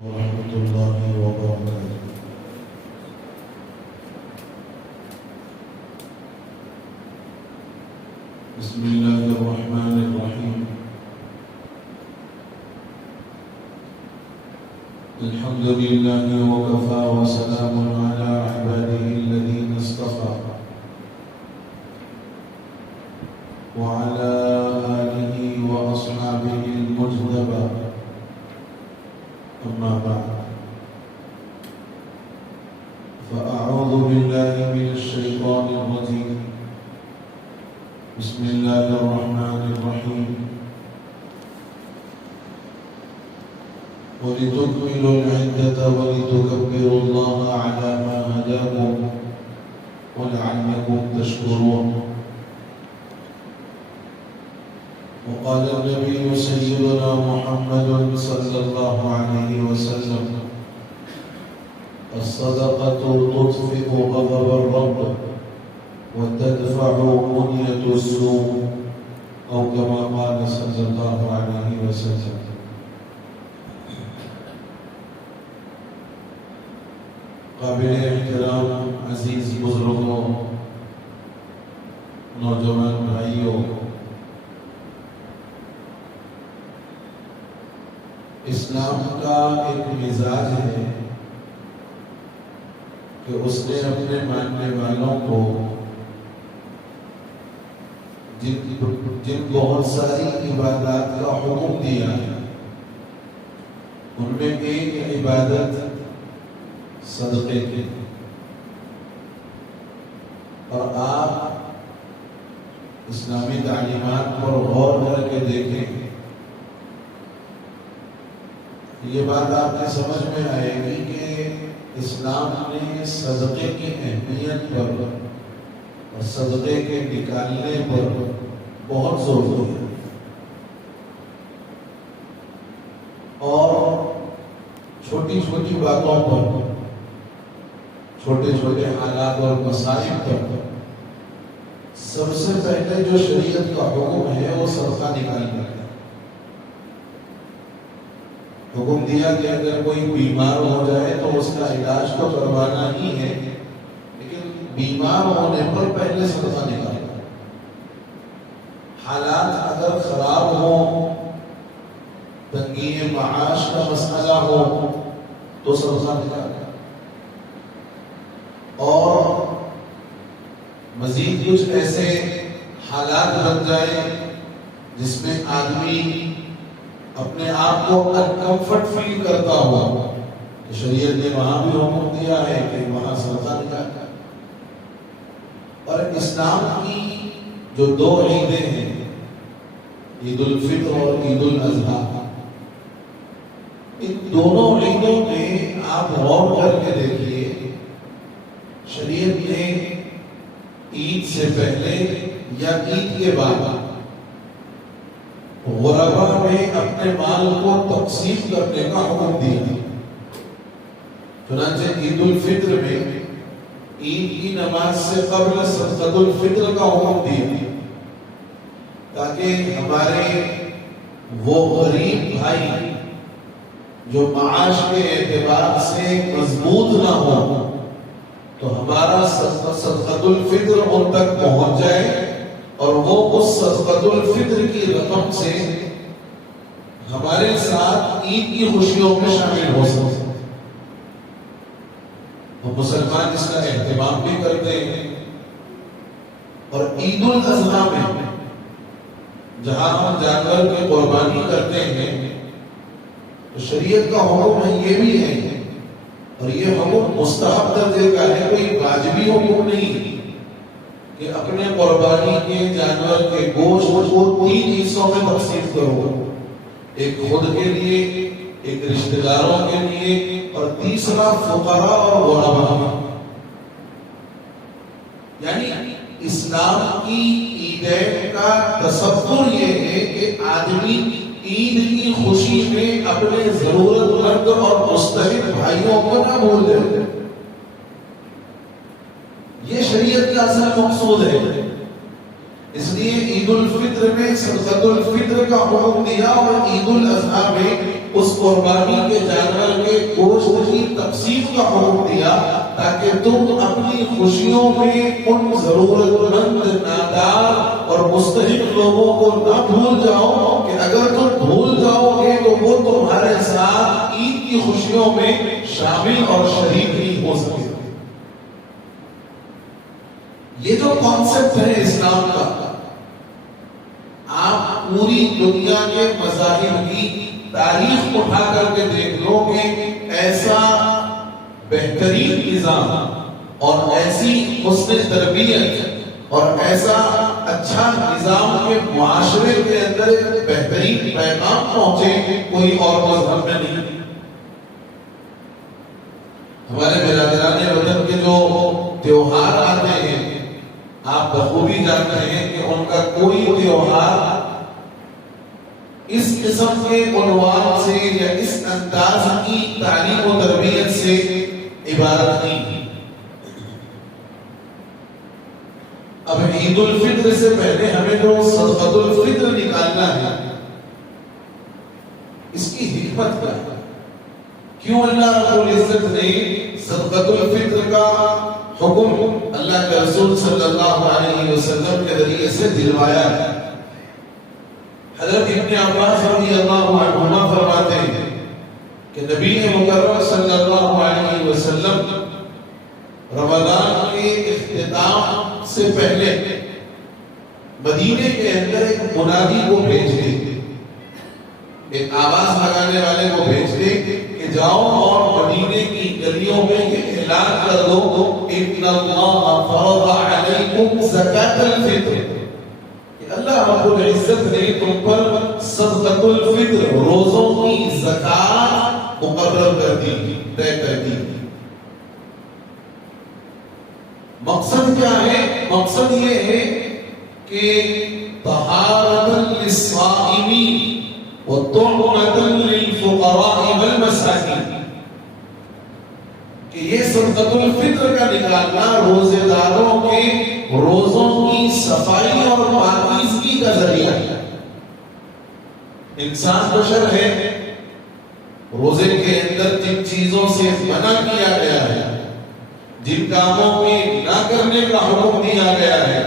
ورحمة الله وبركاته. بسم الله الرحمن الرحيم. الحمد لله وكفى وسلام على عباده الذين اصطفى وعلى آله وأصحابه المجتبى. أما بعد فأعوذ بالله من الشيطان الرجيم. بسم الله الرحمن الرحيم. ولتكملوا العدة ولتكبروا الله على ما هداكم ولعلكم تشكرون. وقال النبي سيدنا محمد صلى الله عليه وسلم: الصدقة تطفئ غضب الرب وتدفع منية السوء، أو كما قال صلى الله عليه وسلم. قابل احترام عزیز بزرگوں، نوجوان بھائیوں، اسلام کا ایک مزاج ہے کہ اس نے اپنے ماننے والوں کو جن بہت ساری عبادات کا حکم دیا ہے، ان میں ایک عبادت صدقے کی، اور آپ اسلامی تعلیمات پر غور کر کے دیکھیں، یہ بات آپ کی سمجھ میں آئے گی کہ اسلام نے صدقے کی اہمیت پر اور صدقے کے نکالنے پر بہت زور دیا، اور چھوٹی چھوٹی باتوں پر، چھوٹے چھوٹے حالات اور مصائب پر سب سے پہلے جو شریعت کا حکم ہے وہ صدقہ نکالنا ہے۔ حکم دیا کہ اگر کوئی بیمار ہو جائے تو اس کا علاج تو کروانا ہی ہے، لیکن بیمار ہونے پر پہلے صدقہ نکالنا۔ حالات اگر خراب ہوں، تنگی معاش کا مسئلہ ہو تو صدقہ نکالنا، اور مزید کچھ ایسے حالات بن جائے جس میں آدمی اپنے آپ کو انکمفرٹ فیل کرتا ہوا، تو شریعت نے وہاں بھی حکم دیا ہے کہ وہاں صدقہ نکالنا۔ اور اسلام کی جو دو عیدیں ہیں، عید الفطر اور عید الاضحیٰ، ان دونوں عیدوں میں آپ غور کر کے دیکھیے، شریعت نے عید سے پہلے یا عید کے بعد غربا میں اپنے مال کو تقسیم کرنے کا حکم دیا۔ چنانچہ عید الفطر میں عید کی نماز سے قبل صدقۃ الفطر کا حکم دیا، تاکہ ہمارے وہ غریب بھائی جو معاش کے اعتبار سے مضبوط نہ ہو، تو ہمارا صدقۃ الفطر ان تک پہنچ جائے، اور وہ اس صدقۃ الفطر کی رقم سے ہمارے ساتھ عید کی خوشیوں میں شامل ہو سکتے۔ تو مسلمان اس کا اہتمام بھی کرتے ہیں، اور عید الاضحیٰ میں جہاں ہم جانور کی قربانی کرتے ہیں، تو شریعت کا حکم یہ بھی ہے، اور یہ حکم مستحب درجے کا ہے، کوئی واجبی حکم نہیں کہ اپنے قربانی کے جانور کے گوشت کو 3 حصوں میں تقسیم کرو، ایک خود کے لیے، ایک رشتہ داروں کے لیے، اور تیسرا فقراء اور غرباء۔ یعنی اسلام کی عیدین کا تصور یہ ہے کہ آدمی عید کی خوشی میں اپنے ضرورت مند اور مستحق بھائیوں کو نہ بھول دے۔ یہ شریعت کا اصل مقصود ہے۔ اس لیے عید الفطر میں صدقۃ الفطر کا حکم دیا، اور عید الاضحیٰ میں اس قربانی کے جانور کے تقسیم کا حکم دیا تاکہ تم اپنی خوشیوں میں ان ضرورت مند نادار اور مستحق لوگوں کو نہ بھول جاؤ کہ اگر تم بھول جاؤ گے تو وہ تمہارے ساتھ عید کی خوشیوں میں شامل اور شریک نہیں ہو سکے. یہ جو کانسیپٹ ہے اسلام کا، آپ پوری دنیا کے مذاہب کی تاریخ اٹھا کر کے دیکھ لو کہ ایسا بہترین نظام اور ایسی حسن تربیت اور ایسا اچھا نظام کے معاشرے کے اندر ایک بہترین پیغام پہنچے کوئی اور مذہب میں نہیں. ہمارے برادران وطن کے جو تیوہار آتے ہیں آپ بخوبی جانتے ہیں کہ ان کا کوئی تیوہار اس قسم کے عنوان سے یا اس انداز کی تعلیم و تربیت سے عبارت نہیں. اب عید الفطر سے پہلے ہمیں جو صدقۃ الفطر نکالنا ہے، اس کی حکمت کیا ہے؟ کیوں اللہ رب العزت نے صدقۃ الفطر کا حکم اللہ کے رسول صلی اللہ علیہ وسلم کے ذریعے سے دلوایا ہے؟ حضرت ابن عباس رضی اللہ عنہما فرماتے ہیں کہ نبی مکرم صلی اللہ علیہ وسلم رمضان کے اختتام سے پہلے مدینے کے اندر ایک منادی کو بھیجتے، ایک آواز لگانے والے کو بھیجتے کہ جاؤ اور مدینے کی گلیوں میں یہ اعلان کر دو ان اللہ فرض علیکم زکاۃ الفطر، کہ اللہ رب العزت نے تم پر صدقۃ الفطر روزوں کی زکات مقرر کر دی، طے کر دی. مقصد کیا ہے؟ مقصد یہ ہے کہ طہارۃ للصائمین وطعمۃ للفقراء والمساکین، کہ یہ صدقۃ الفطر کا نکالنا روزے داروں کے روزوں کی صفائی اور پاکیزگی کا ذریعہ ہے. انسان بشر ہے، روزے کے اندر جن چیزوں سے منع کیا گیا ہے، جن کاموں کے نہ کرنے کا حکم دیا گیا ہے،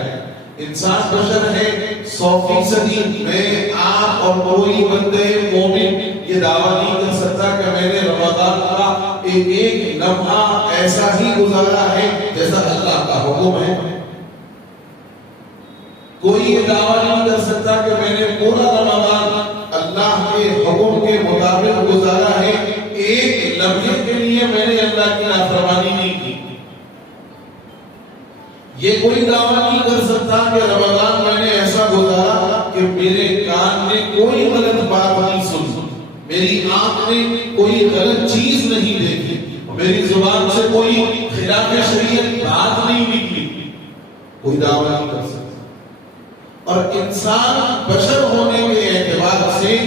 انسان بشر ہے. 100% میں آپ اور کوئی بندے مومن یہ دعویٰ نہیں کر سکتا کہ میں نے رمضان کا ایک لمحہ ایسا ہی گزارا ہے جیسا اللہ کا حکم ہے. کوئی یہ دعویٰ نہیں کر سکتا کہ میں نے پورا رمضان اللہ کے حکم کے مطابق گزارا ہے، ایک لمحے کے لیے میں نے اللہ کی نافرمانی نہیں کی. یہ کوئی دعویٰ نہیں کر سکتا کہ رمضان میں نے ایسا گزارا کہ میرے کان نے کوئی غلط بات نہیں سنی، میری آنکھ نے کوئی غلط چیز نہیں دیکھی، میری زبان سے کوئی خلاف شریعت بات نہیں نکلی. کوئی دعویٰ نہیں کر سکتا. اور انسان بشر ہونے کے اعتبار سے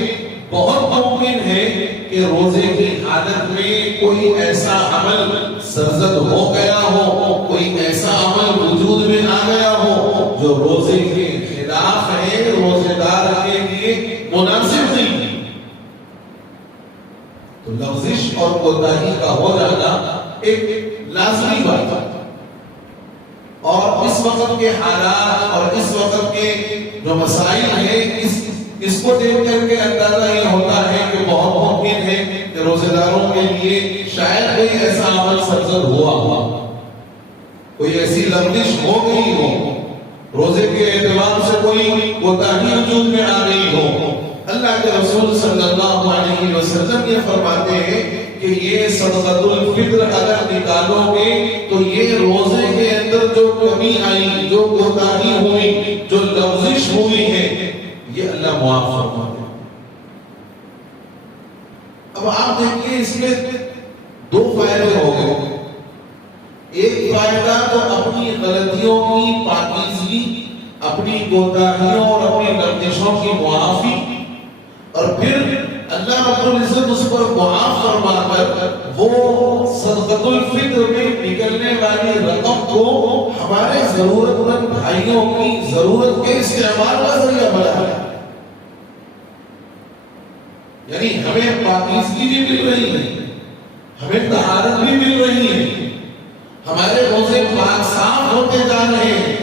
بہت ممکن ہے کہ روزے کی حالت میں کوئی ایسا عمل سرزد ہو گیا ہو، کوئی ایسا عمل وجود میں آ گیا ہو جو روزے کے خلاف ہے، روزے دار کے لیے مناسب نہیں. تو لغزش اور کوتاہی کا ہو جانا ایک لازمی بات ہے. اور اس وقت کے حالات اور اس وقت کے جو مسائل ہیں، اس کو دیکھ کر کے اندازہ یہ ہوتا ہے کہ بہت ممکن ہے کہ روزے داروں کے لیے شاید کوئی ایسا عمل سرزد ہوا ہو، کوئی ایسی لغزش ہو گئی ہو، روزے کے اعتبار سے کوئی کوتاہی وجود میں آ گئی ہو. اللہ کے رسول صلی اللہ علیہ وسلم یہ فرماتے ہیں کہ یہ صدقۃ الفطر اگر نکالو گے تو یہ روزے کے اندر جو کمی آئی، جو کوتاہی ہوئی، جو لغزش ہوئی ہے، یہ اللہ معاف فرما دے. اب آپ دیکھیے اس میں دو فائدے ہو گئے. ایک فائدہ تو اپنی غلطیوں کی پاکیزگی، اپنی کوتاہیوں اور اپنی لغزشوں کی معافی، اور پھر اللہ رب العزت اس پر معاف فرما کر وہ صدقۃ الفطر میں نکلنے والی رقم کو ہمارے ضرورت مند بھائیوں کی ضرورت کے استعمال کا ذریعہ بنایا. یعنی ہمیں پاکیزگی بھی مل رہی ہے، ہمیں طہارت بھی مل رہی ہے، ہمارے روزے پاک صاف ہوتے جا رہے ہیں،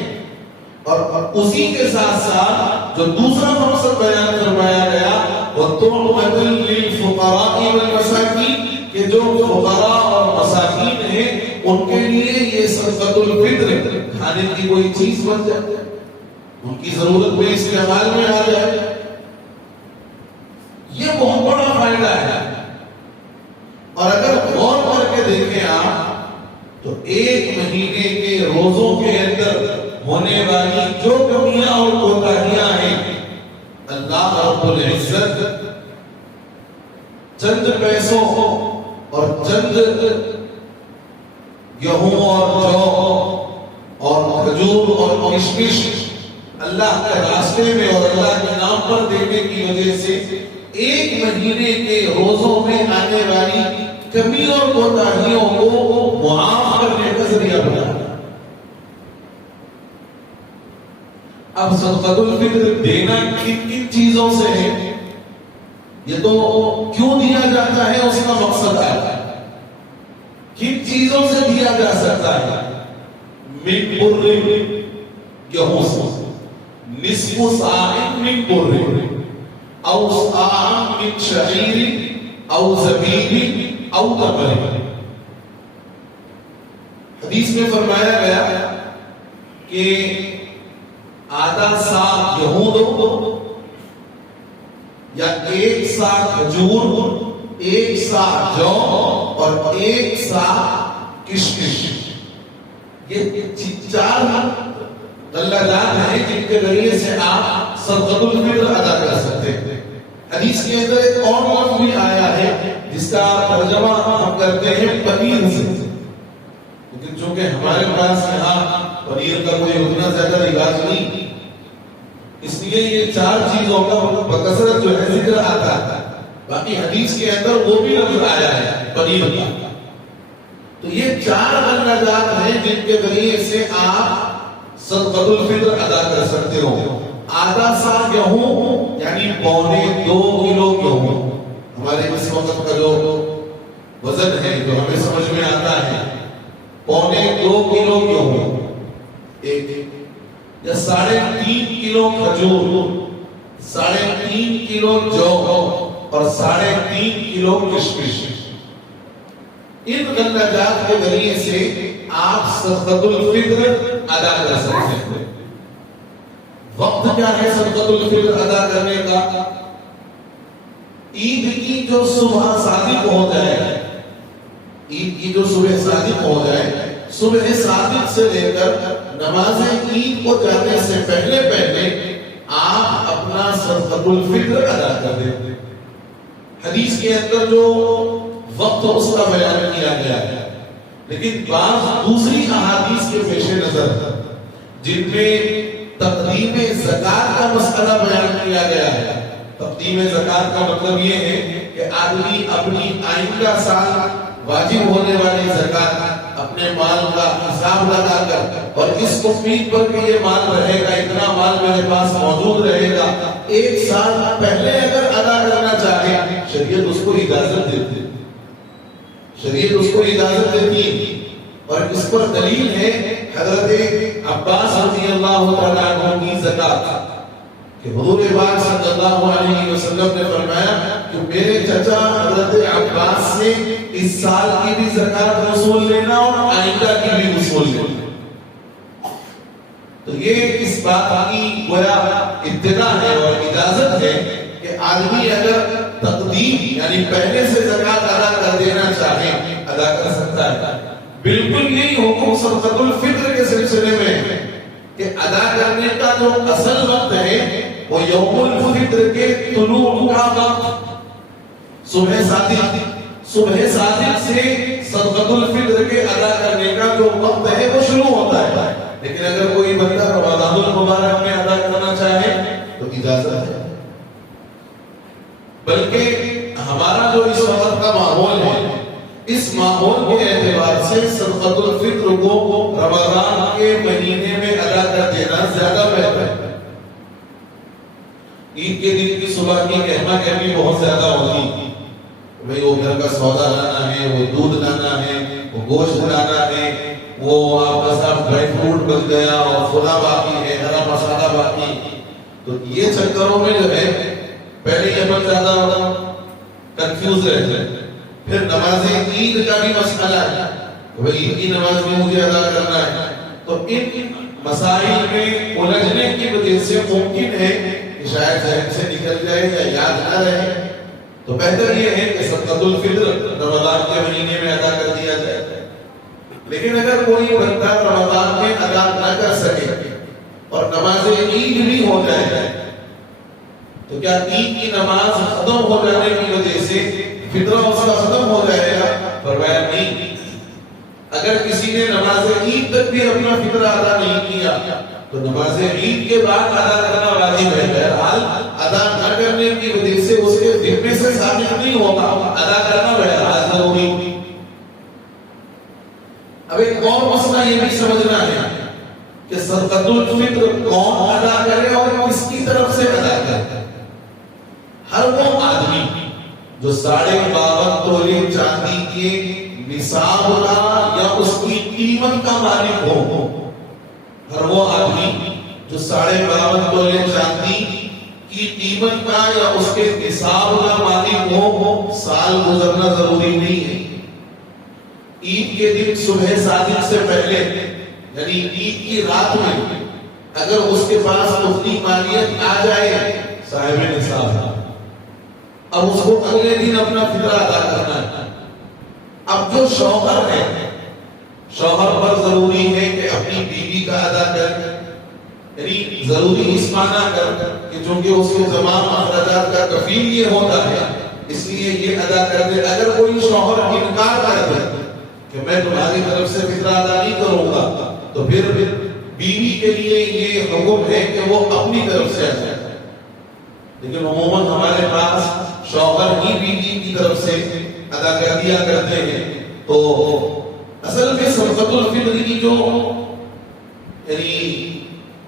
اور اسی کے ساتھ ساتھ جو دوسرا مقصد بیان فرمایا گیا وہ تُعْمَةً لِلْفُقَرَاءِ وَالْمَسَاكِينِ کہ جو فقراء اور مساکین ہیں ان کے لیے یہ صدقۃ الفطر کھانے کی کوئی چیز بن جائے، ان کی ضرورت میں استعمال میں آ جائے، یہ بہت بڑا فائدہ ہے۔ اور اگر غور کر کے دیکھیں آپ تو ایک مہینے کے روزوں کے اندر ہونے والی جو کمیاں اور کوتاہیاں ہیں اللہ رب العزت چند پیسوں اور چند گیہوں اور جو اور کھجور اور کشمش اللہ کے راستے میں اور اللہ کے نام پر دینے کی وجہ سے ایک مہینے کے روزوں میں آنے والی کمی اور کوتاہیوں کو معاف کرنے کا ذریعہ بنا۔ اب صدقۃ الفطر دینا کن کن چیزوں سے ہے، یہ تو کیوں دیا جاتا ہے اس کا مقصد ہے، کن چیزوں سے دیا جا سکتا ہے؟ من بر گیہوں سے، نصف صاع من بر او صاع من شعیر او زبیب او تمر۔ حدیث میں فرمایا گیا کہ آدھا سا گیہوں دو یا ایک سا کھجور، ایک سا جو اور ایک سا کشمش، یہ چار غلہ جات ہیں جن کے ذریعے سے آپ صدقۃ الفطر ادا کر سکتے ہیں۔ حدیث کے اندر ایک اور لفظ بھی آیا ہے جس کا ترجمہ ہم کرتے ہیں پنیر سے، لیکن چونکہ ہمارے پاس یہاں پنیر کا کوئی اتنا زیادہ رواج نہیں، اس لیے یہ چار چیزوں کا بکثرت جو ہے ذکر آتا ہے، باقی حدیث کے اندر وہ بھی لفظ آیا ہے پنیر کا۔ تو یہ چار غلہ جات ہیں جن کے ذریعے سے آپ صدقۃ الفطر ادا کر سکتے ہو۔ آدھا سا گیہوں یعنی 2.25 کلو گیہوں، ہمارے اس وقت کا جو وزن ہے جو ہمیں سمجھ میں آتا ہے 2.25 کلو گیہوں، ایک یا 3.5 کلو کھجور، 3.5 کلو جو اور 3.5 کلو کشمش، ان غلہ جات کے ذریعے سے آپ صدقۃ الفطر ادا کر سکتے ہیں۔ وقت کیا ہے صدقۃ الفطر ادا کرنے کا؟ عید کی جو صبح صادق ہو جائے، عید کی جو صبح صادق ہو جائے، صبح صادق سے لے کر نماز عید کو جانے سے پہلے آپ اپنا صدقۃ الفطر ادا کر دیں۔ حدیث کے اندر جو وقت اس کا بیان کیا گیا ہے، لیکن بعض دوسری احادیث کے پیش نظر جن میں تقدیم زکات کا مسئلہ بیان کیا گیا ہے۔ تقدیم زکات کا مطلب یہ ہے کہ آدمی اپنی آئندہ سال واجب ہونے والی زکات اپنے مال کا حساب لگا کر اور اس امید پر کہ یہ مال رہے گا، اتنا مال میرے پاس موجود رہے گا، ایک سال پہلے اگر ادا کرنا چاہے شریعت اس کو اجازت دیتی ہے، شریعت اس کو اجازت دیتی ہے۔ اور اس پر دلیل ہے حضرت عباس رضی اللہ تعالیٰ عنہ کی زکات کہ حضور پاک صلی اللہ علیہ وسلم نے فرمایا کہ میرے چچا حضرت عباس سے اس سال کی بھی زکات وصول لینا اور آئندہ کی بھی وصول لینا۔ تو یہ اس بات کی گویا ابتدا ہے اور اجازت ہے کہ آدمی اگر تقدیم یعنی پہلے سے زکات ادا کر دینا چاہے ادا کر سکتا ہے۔ بالکل یہی حکم صدقۃ الفطر کے سلسلے میں کہ ادا کرنے کا جو اصل وقت ہے وہ یوم الفطر کے طلوع کا وقت، صبح صادق سے صدقۃ الفطر کے ادا کرنے کا جو وقت ہے وہ شروع ہوتا ہے۔ لیکن اگر کوئی بندہ رمضان المبارک میں ادا کرنا چاہے تو اجازت ہے، بلکہ ہمارا جو اس وقت کا ماحول ہے اس ماحول کے اعتبار سے صدقۃ الفطر کو رمضان کے مہینے میں ادا کر دینا زیادہ بہتر ہے۔ عید کے دن کی صبح کی گہما گہمی بہت زیادہ ہوتی، بھئی وہ گھر کا سودا لانا ہے، وہ دودھ گوشت لانا ہے، وہ آپ کا صاحب ڈرائی فروٹ بن گیا اور فلاں باقی ہے، ہرا مسالہ باقی. تو یہ چکروں میں جو ہے پہلے یہ بہت زیادہ کنفیوز رہتے ہیں. پھر نماز عید کا بھی مسئلہ ہے، عید کی نماز بھی مجھے ادا کرنا ہے. تو ان مسائل میں الجھنے کی وجہ سے ممکن ہے کہ شاید ذہن سے نکل جائے یا یاد نہ رہے. تو بہتر یہ ہے کہ صدقۃ الفطر رمضان کے مہینے میں ادا کر دیا جائے. لیکن اگر کوئی بندہ رمضان میں ادا نہ کر سکے اور نماز عید بھی ہو جائے تو کیا عید کی نماز ختم ہو جانے کی وجہ سے فطرہ اس کا ختم ہو جائے گا؟ فرمایا نہیں. اگر کسی نے نماز عید تک بھی اپنا فطرہ ادا نہیں کیا تو نماز عید کے بعد ادا کرنا واجب ہے. بہرحال ادا نہ کرنے کی وجہ سے اس کے ذمے سے ثابت نہیں ہوگا، ادا کرنا بہرحال ضروری. اب ایک اور مسئلہ یہ بھی سمجھنا ہے کہ صدقۃ الفطر کون ادا کرے اور کس کی طرف سے ادا کرے. ہر وہ آدمی جو 52.5 تولے چاندی کے نصاب کا یا اس کی قیمت کا مالک ہو، ہر وہ آدمی جو 52.5 تولے چاندی کی قیمت کا یا اس کے نصاب کا مالک ہو، سال گزرنا ضروری نہیں ہے. عید کے دن صبح صادق سے پہلے یعنی عید کی رات میں اگر اس کے پاس اتنی مالیت آ جائے صاحب نصاب، اب اس کو اگلے دن اپنا فطرہ ادا کرنا ہے. اب جو شوہر ہے، شوہر پر ضروری ہے کہ اپنی بیوی کا ادا کرے، یعنی ضروری اس معنی کر کہ چونکہ اس کے تمام اخراجات کا کفیل یہ ہوتا ہے اس لیے یہ ادا کر دے. اگر کوئی شوہر انکار کر دے کہ میں تمہاری طرف سے فطرہ ادا نہیں کروں گا تو پھر بیوی کے لیے یہ حکم ہے کہ وہ اپنی طرف سے ادا کرے. لیکن عموماً ہمارے پاس شوہر ہی بیوی کی طرف سے ادا کر دیا کرتے ہیں. تو اصل میں صدقۃ الفطر کی جو یعنی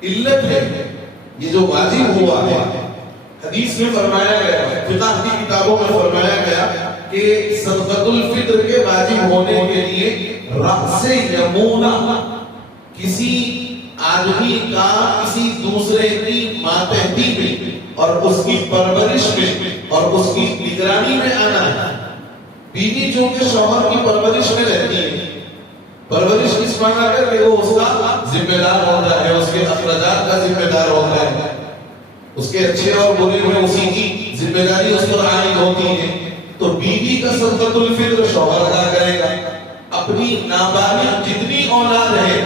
علت ہے، یہ جو واجب ہوا ہے، حدیث میں فرمایا گیا ہے، فقہ کی کتابوں میں فرمایا گیا کہ صدقۃ الفطر کے واجب ہونے کے لیے رأس یمونہ، کسی آدمی کا کسی دوسرے کی ماتحتی میں اور اس کی پرورش میں اور اس کی نگرانی میں آنا ہے. بیوی چونکہ شوہر کی پرورش میں رہتی ہے، پرورش اس معنی کر کہ وہ اس کا ذمہ دار ہوتا ہے، اس کے اخراجات کا ذمہ دار ہوتا ہے، اس کے اچھے اور برے میں اسی کی ذمہ داری اس پر عائد ہوتی ہے. تو بیوی کا صدقۃ الفطر شوہر ادا کرے گا. اپنی نابالغ جتنی اولاد ہے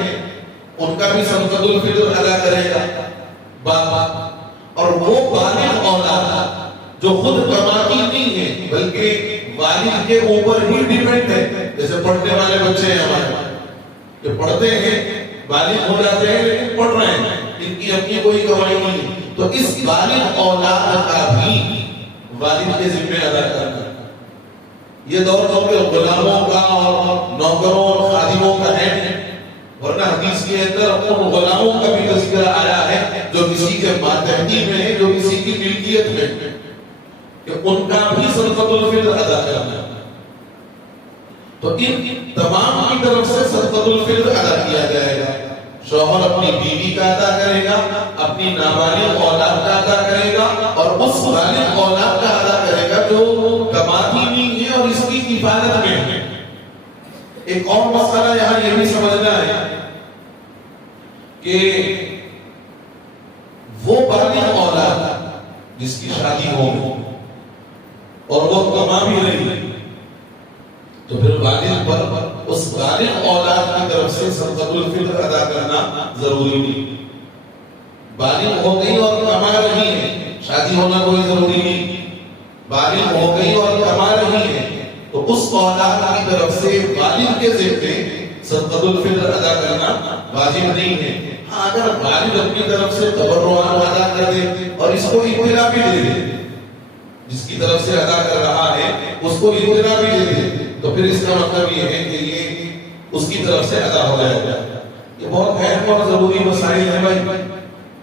ان کا بھی صدقۃ الفطر ادا کرے گا باپ. اور وہ بالغ اولاد جو خود کماتی نہیں ہے بلکہ والد کے اوپر ہی ڈیپینڈ ہے، جیسے پڑھنے والے بچے ہیں ہمارے جو پڑھتے ہیں، بالغ ہو جاتے ہیں لیکن پڑھ رہے ہیں، ان کی اپنی کوئی کمائی نہیں، تو اس بالغ اولاد کا بھی والد کے ذمہ ادا کرنا. یہ دور تو غلاموں کا اور نوکروں اور خادموں کا ہے، ورنہ حدیث کے اندر ان غلاموں کا بھی تذکرہ آیا ہے جو کسی کے ماتحتی میں ہے، جو کسی کی ملکیت میں ہے، کہ ان کا بھی صدقۃ الفطر ادا کرنا. تو ان تمام کی طرف سے صدقۃ الفطر ادا کیا جائے گا. شوہر اپنی بیوی کا ادا کرے گا، اپنی نابالغ اولاد کا ادا کرے گا، اور اس بالغ اولاد کا ادا کرے گا جو کماتی نہیں ہے اور اس کی کفالت میں ہے. ایک اور مسئلہ یہاں یہ بھی سمجھنا ہے کہ وہ بالغ اولاد جس کی شادی ہو اور وہ کما بھی رہی تو پھر والد پر اس بالغ اولاد کی طرف سے صدقۃ الفطر ادا کرنا ضروری نہیں. بالغ ہو گئی اور کما رہی ہے، شادی ہونا کوئی ضروری نہیں، بالغ ہو گئی اور کما رہی ہے تو اس اولاد کی طرف سے والد کے ذمے صدقۃ الفطر ادا کرنا واجب نہیں ہے. ہاں اگر والد اپنی طرف سے تبرعات ادا کر دے اور اس کو اطلاع بھی دے دے، جس کی طرف سے ادا کر رہا ہے اس کو اطلاع بھی دے دے، تو پھر اس کا مطلب یہ ہے کہ یہ اس کی طرف سے ادا ہو جائے گا. یہ بہت اہم اور ضروری مسائل ہیں بھائی.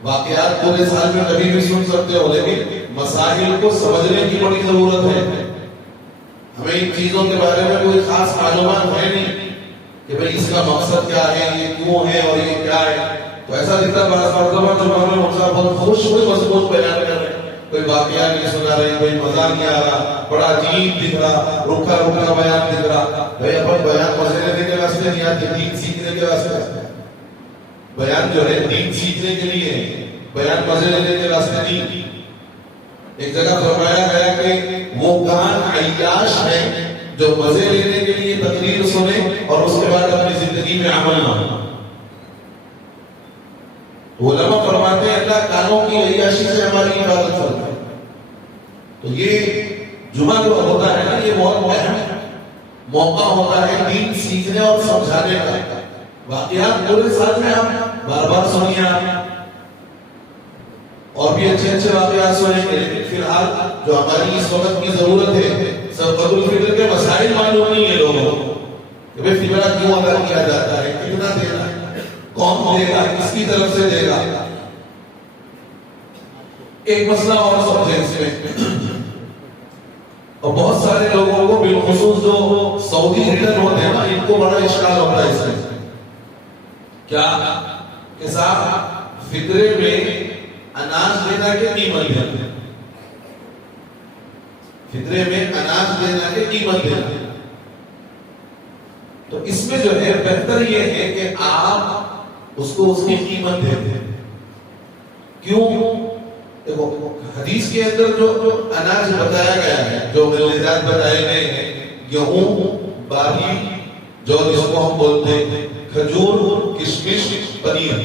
واقعات پورے سال میں کبھی بھی سن سکتے ہو، لیکن مسائل کو سمجھنے کی بڑی ضرورت ہے. ہمیں ان چیزوں کے بارے میں کوئی خاص معلومات ہے نہیں، کہ بھئی اس کا مقصد کیا ہے، یہ کیوں ہے اور یہ کیا ہے. تو ایسا دکھتا بعض مرتبہ جمعہ میں مقصد بہت خوش ہوئے مضبوط بیان کر رہے ہیں، کوئی واقعہ نہیں سنا رہے، کوئی مزہ نہیں آ رہا، بڑا عجیب دکھ رہا، رکھا رکھا بیان دکھ رہا. بھئی اپن بیان مزے لینے کے واسطے نہیں آتے، دین سیکھنے کے واسطے. بیان جو ہے دین سیکھنے کے لیے، بیان مزے لینے کے واسطے نہیں. ایک جگہ فرمایا گیا کہ وہ کان عیاش ہے جو مزے لینے کے لیے تقریر سنے اور اس کے بعد اپنی زندگی میں عمل نہ ہو. علماء فرماتے ہیں اللہ کانوں کی عیاشی سے ہماری حفاظت کرتا ہے. تو یہ جمعہ جو ہوتا ہے نا، یہ بہت اہم موقع ہوتا ہے دین سیکھنے اور سمجھانے کا. واقعات پورے ساتھ میں آپ بار بار سنیے، اور بھی اچھے اچھے واقعات سنیں گے. لیکن فی الحال جو ہماری اس وقت کی ضرورت ہے، صدقۃ الفطر کے مسائل معلوم نہیں ہے لوگوں کو کہ بھئی فطرہ کیوں ادا کیا جاتا ہے، کتنا دینا ہے، کون دے گا، کس کی طرف سے دے گا. ایک مسئلہ اور سمجھیں اس میں، اور بہت سارے لوگوں کو بالخصوص جو سعودی ریٹرن ہوتے ہیں نا، ان کو بڑا اشکال ہوتا ہے اس میں. کیا کہ صاحب فطرے میں اناج دینا کے قیمت دینا، فطرے میں اناج دینا کے قیمت دینا. تو اس میں جو ہے بہتر یہ ہے کہ آپ اس کو اس کی قیمت دے دیں. کیوں؟ دیکھو حدیث کے اندر جو اناج بتایا گیا ہے، جو غلظات بتائے گئے ہیں، گیہوں، بارلی، جو جس کو ہم بولتے ہیں، کھجور، کشمش، پنیر.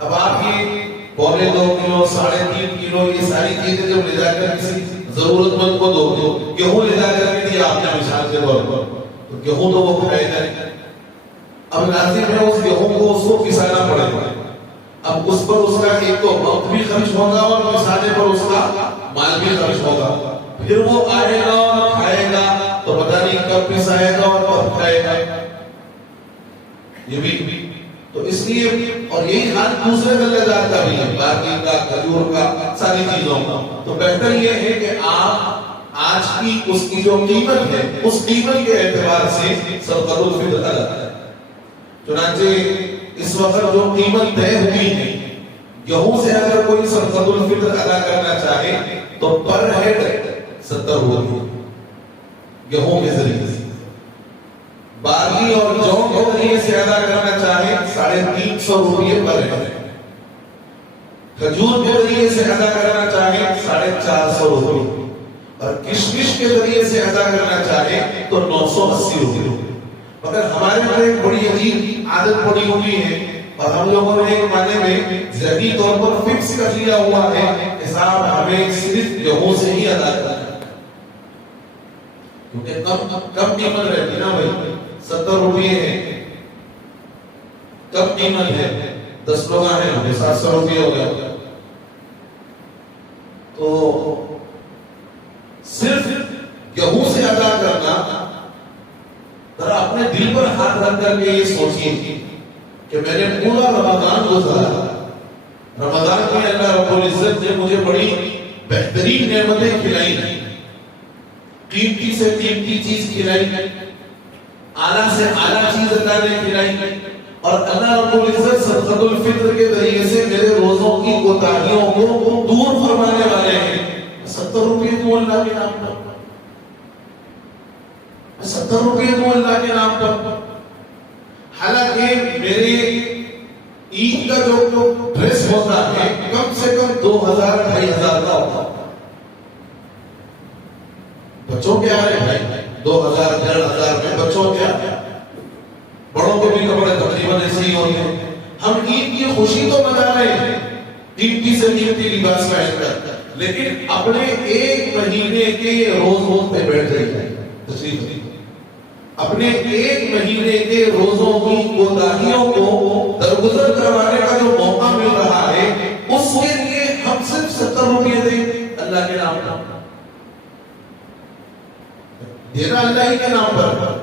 اب آپ یہ 2.25 کلو، 3.5 کلو یہ ساری چیزیں جب لے جا کر کسی ضرورت مند کو دو، گیہوں لے جا کر کے دیا آپ نے مثال کے طور پر، تو گیہوں تو وہ کھائے گا. اب لازم ہے اس گیہوں کو اس کو پسانا پڑے گا. اب اس پر اس کا ایک تو وقت بھی خرچ ہوگا اور پسانے پر اس کا مال بھی خرچ ہوگا. پھر وہ آئے گا اور کھائے گا تو پتہ نہیں کب پسائے گا اور کب کھائے گا. یہ بھی تو اس لیے، اور یہی حال دوسرے غلظات کا بھی ہے، بارلی کا، کھجور کا، ساری چیزوں کا. تو بہتر یہ ہے کہ آپ آج کی اس کی جو قیمت ہے، اس قیمت کے اعتبار سے صدقۃ الفطر ادا کریں. چنانچہ اس وقت جو قیمت طے ہوئی ہے، گیہوں سے اگر کوئی صدقۃ الفطر ادا کرنا چاہے تو پر ہیڈ 70 روپے گیہوں کے ذریعے سے. بارلی اور جو کے ذریعے سے ادا کرنا چاہے 350 روپے پر ہیڈ. کھجور کے ذریعے سے ادا کرنا چاہے 450 روپے، اور کشمش کے ذریعے سے ادا کرنا چاہے تو 980 روپے. مگر ہمارے یہاں ایک بڑی عجیب عادت پڑی ہوئی ہے، اور ہم لوگوں نے ایک معنی میں ذہنی طور پر فکس کر لیا ہوا ہے کہ صاحب ہمیں صرف گیہوں سے ہی ادا کرنا ہے، کیونکہ کم قیمت رہتی نا بھائی. 70 روپے ہے، کم قیمت ہے، 10 لوگ ہیں، 700 روپے ہو گیا. تو صرف گیہوں سے ادا کرنا، ذرا اپنے دل پر ہاتھ رکھ کر کے یہ سوچیے کہ میں نے پورا رمضان گزارا، رمضان میں اللہ رب العزت نے مجھے بڑی بہترین نعمتیں کھلائی، قیمتی سے قیمتی چیز کھلائی، اعلیٰ سے اعلیٰ چیز اللہ نے کھلائی، اور اللہ رب العزت صدقۃ الفطر کے ذریعے سے میرے روزوں کی کوتاہیوں کو دور فرمانے والے ہیں. 70 روپے دوں اللہ کے نام پر، 70 روپے دوں اللہ کے نام پر. حالانکہ میرے عید کا جو ڈریس ہوتا ہے کم سے کم 2000-2500 کا ہوتا ہے. بچوں کے آ رہے ہیں 2000-1500 میں، بچوں کے آ رہے ہیں، بڑوں کے بھی کپڑے تقریباً ایسے ہی ہوتے ہیں. ہم عید کی خوشی تو منا رہے ہیں قیمتی سے قیمتی لباس پہن کر، لیکن اپنے ایک مہینے کے روز پہ بیٹھ جائیے. تشریف اپنے ایک مہینے کے روزوں کی کوتاہیوں کو درگزر کروانے کا جو موقع مل رہا ہے، اس کے لیے ہم صرف 70 روپے دیں اللہ کے نام پر. دینا اللہ ہی کے نام پر.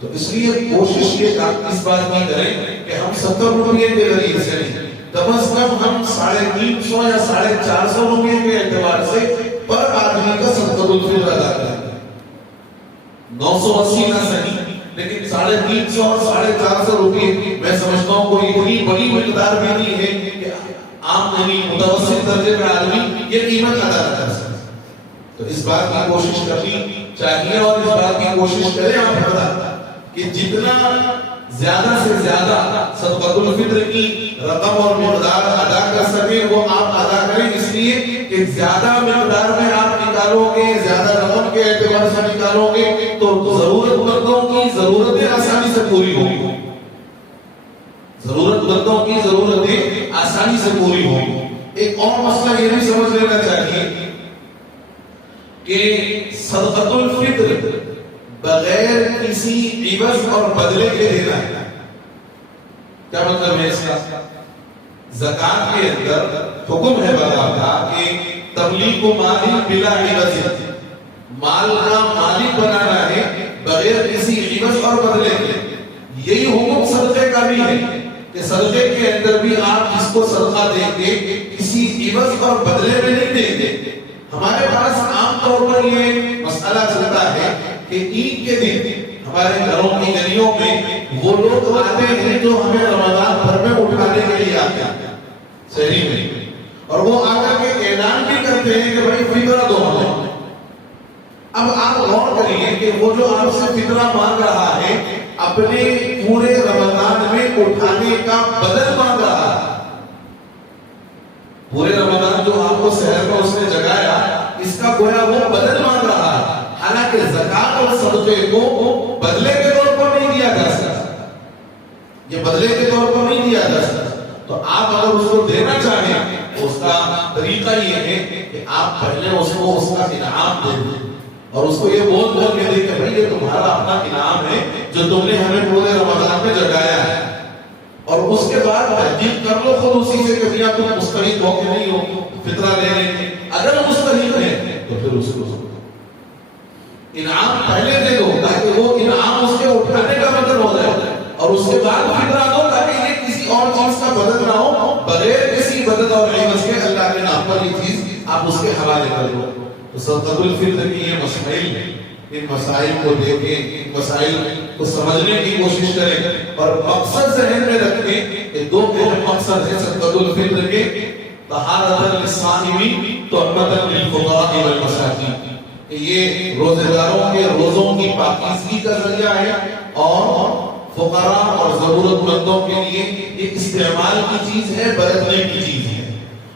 تو اس لیے کوشش یہ اس بات کی کریں کہ ہم 70 روپے کے ذریعے سے نہیں، کم از کم ہم 350 یا 450 روپے کے اعتبار سے پر آدمی کا صدقۃ الفطر ادا کریں. 980 نہ صحیح، لیکن 350 اور 450 روپے میں سمجھتا ہوں کوئی اتنی بڑی مقدار بھی نہیں ہے کہ عام متوسط درجے کا آدمی یہ قیمت ادا کر سکے. تو اس بات کی کوشش کرنی چاہیے اور اس بات کی کوشش کریں آپ پتہ کہ جتنا زیادہ سے زیادہ صدقۃ الفطر کی رقم اور مقدار ادا کر سکیں وہ آپ ادا کریں، اس لیے کہ زیادہ مقدار میں آپ نکالو گے، زیادہ رقم کے اعتبار سے نکالو گے تو ضرورت مندوں کی ضرورتیں آسانی سے پوری ہوں گی، ضرورت مندوں کی ضرورتیں آسانی سے پوری ہوں گی. ایک اور مسئلہ یہ بھی سمجھ لینا چاہیے کہ صدقۃ الفطر بغیر کسی عوض اور بدلے کے دینا ہے. کیا مطلب ہے اس کا؟ زکات کے اندر حکم ہے باقاعدہ کہ تملیک مال بلا عوض، مال کا مالک بنانا ہے بغیر کسی عوض اور بدلے کے. یہی حکم صدقے کا بھی ہے کہ صدقے کے اندر بھی آپ جس کو صدقہ دیں گے کسی عوض اور بدلے میں نہیں دیں گے. ہمارے پاس عام طور پر یہ مسئلہ چلتا ہے کہ عید کے دن ہمارے گھروں کی گلیوں میں وہ لوگ آتے ہیں جو ہمیں رمضان بھر میں اٹھانے کے لیے آتے ہیں شہری میں، اور وہ آ کر کے اعلان بھی کرتے ہیں کہ بھائی فطرہ دو ہمیں. اب آپ غور کریے کہ وہ جو آپ سے فطرہ مانگ رہا ہے اپنے پورے رمضان میں اٹھانے کا بدل مانگ رہا ہے. پورے رمضان جو آپ کو سحر میں اس نے جگایا اس کا گویا وہ بدل مانگ رہا ہے، حالانکہ زکات اور صدقے کو بدلے کے طور پر نہیں دیا جا سکتا، یہ بدلے کے طور پر نہیں دیا جا سکتا. تو آپ اگر اس کو دینا چاہیں تو اس کا طریقہ یہ ہے کہ آپ پہلے اس کو اس کا انعام دے دیں اور اس کو یہ بول کے دیں کہ بھائی یہ تمہارا اپنا انعام ہے جو تم نے ہمیں پورے رمضان میں جگایا ہے، اور اس کے بعد تحقیق کر لو خود اسی سے کہ تم مستحق ہو کہ نہیں ہو فطرہ لینے کے. اگر مستحق ہے تو پھر اس کو انعام پہلے دے دو تاکہ وہ انعام اس کے اٹھانے کا بدل ہو جائے، اور اس کے بعد فطرہ دو تاکہ یہ کسی اور چیز کا بدل نہ ہو، بغیر کسی بدل اور عوض کے اللہ کے نام پر یہ چیز آپ اس کے حوالے کر دو. تو صدقۃ الفطر کی یہ مسائل ہیں، ان مسائل کو دیکھیں، ان مسائل کو سمجھنے کی کوشش کریں اور مقصد ذہن میں رکھیں کہ دو اہم مقصد ہیں صدقۃ الفطر کے: طہارۃ للصائمین، تحمۃ للفقراء والمساکین. یہ روزہ داروں کے روزوں کی پاکیزگی کا ذریعہ ہے اور فقراء اور ضرورت مندوں کے لیے ایک استعمال کی چیز ہے، برتنے کی چیز ہے.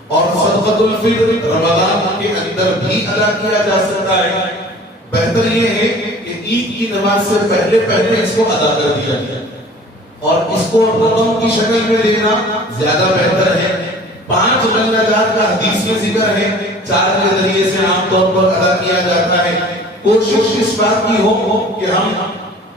اور صدقۃ الفطر رمضان کے اندر بھی ادا کیا جا سکتا ہے. بہتر یہ ہے کہ عید کی نماز سے پہلے اس کو ادا کر دیا جائے اور اس کو رقم کی شکل میں دینا زیادہ بہتر ہے. 5 بندگان کا حدیث میں ذکر ہے، 4 کے ذریعے سے عام طور پر ادا کیا جاتا ہے. کوشش اس بات کی ہو کہ ہم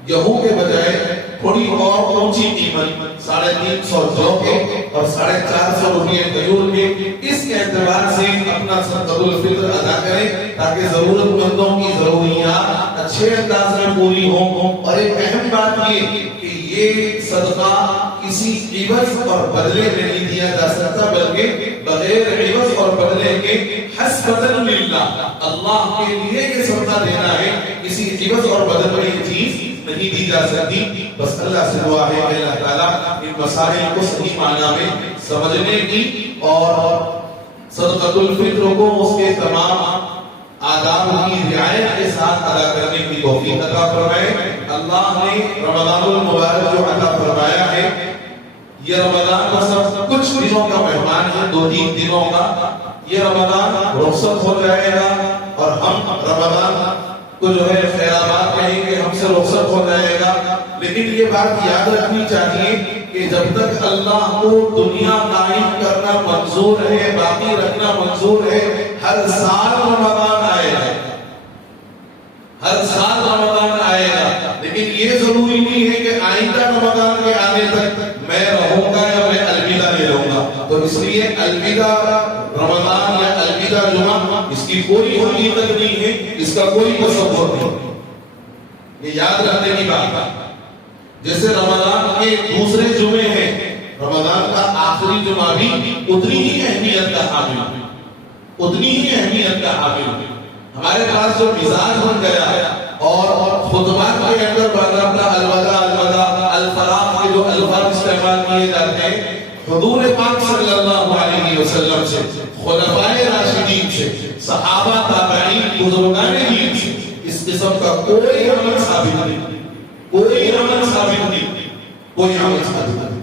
گیہوں کے بجائے تھوڑی اور اونچی قیمت 350 جو کے اور 450 روپے کھجور کے اس کے اعتبار سے اپنا صدقۃ الفطر ادا کریں تاکہ ضرورت مندوں کی ضروریات اچھے انداز میں پوری ہوں. اور ایک اہم بات یہ کہ یہ صدقہ کسی عوض اور بدلے میں نہیں دیا جا سکتا بلکہ بغیر عوض اور بدلے کے حسبۃ للہ، اللہ کے لیے یہ صدقہ دینا ہے، کسی عوض اور بدل میں یہ چیز نہیں دی جا سکتی. بس اللہ سے دعا ہے کہ اللہ تعالیٰ ان مسائل کو صحیح معنی میں سمجھنے کی اور صدقۃ الفطر کو اس کے تمام آداب کی رعایت کے ساتھ ادا کرنے کی توفیق عطا فرمائے. اللہ نے رمضان المبارک جو عطا فرمایا ہے، یہ رمضان کا سب کچھ دنوں کا مہمان ہے، 2-3 دنوں کا. یہ رمضان رخصت ہو جائے گا اور ہم رمضان کو جو ہے خیرات کہیں کہ ہم سے رخصت ہو جائے گا. لیکن یہ بات یاد رکھنی چاہیے کہ جب تک اللہ کو دنیا قائم کرنا منظور ہے، باقی رکھنا منظور ہے، ہر سال رمضان آئے گا، ہر سال رمضان آئے گا. لیکن یہ ضروری نہیں ہے کہ آئندہ رمضان کے آنے تک میں رہوں گا یا میں الوداع لے لوں گا. تو اس لیے الوداع رمضان یا الوداع جمعہ اس کی کوئی حقیقت نہیں ہے، اس کا کوئی تصور نہیں. یہ یاد رکھنے کی بات ہے. جیسے رمضان کے دوسرے جمعے ہیں، رمضان کا آخری جمعہ بھی اتنی ہی اہمیت کا حامل ہے، اتنی ہی اہمیت کا حامل ہے. ہمارے پاس جو مزاج بن گیا ہے اور خطبات کے اندر باضابطہ الوداع کیے جاتے ہیں حضور پاک صلی اللہ علیہ وسلم سے، خلفائے راشدین سے، صحابہ تابعین بزرگان دین سے اس قسم کا کوئی عمل ثابت نہیں، کوئی عمل ثابت نہیں، کوئی عمل ثابت نہیں،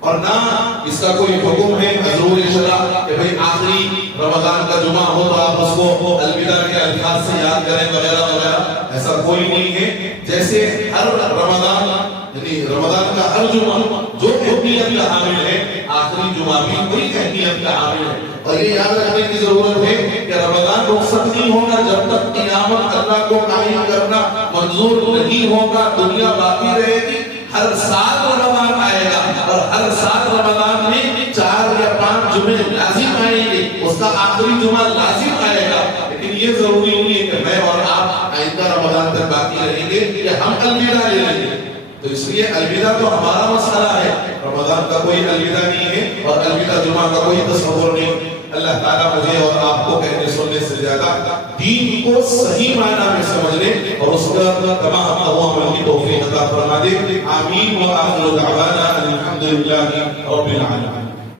اور نہ اس کا کوئی حکم ہے حضور شرع کہ بھئی آخری رمضان کا جمعہ ہو تو آپ اس کو الوداع کے الفاظ سے یاد کریں وغیرہ وغیرہ، ایسا کوئی نہیں ہے۔ جیسے ہر رمضان یعنی رمضان کا ہر جمعہ جو اہمیت کا حامل ہے، آخری جمعہ بھی وہی اہمیت کا حامل ہے، اور یہ یاد رکھنے کی ضرورت ہے کہ رمضان رخصت نہیں ہوگا جب تک قیامت اللہ کو قائم کرنا منظور نہیں ہوگا، دنیا باقی رہے گی۔ ہر سال رمضان آئے گا اور ہر سال رمضان میں 4 یا 5 جمعے لازم آئیں گے، اس کا آخری جمعہ لازم آئے گا، لیکن یہ ضروری نہیں ہے کہ میں اور آپ آئندہ رمضان تک باقی رہیں گے کہ ہم الوداع لے لیں گے۔ تو اس لیے الوداع تو ہمارا مسئلہ ہے، رمضان کا کوئی الوداع نہیں ہے اور الوداع جمعہ کا کوئی تصور نہیں۔ اللہ تعالیٰ مجھے اور آپ کو کہنے سننے سے زیادہ دین کو صحیح معنی میں سمجھنے اور اس کا تمام عمل کی توفیق عطا فرما دے۔ آمین و آخر دعوانا الحمدللہ رب العالمین۔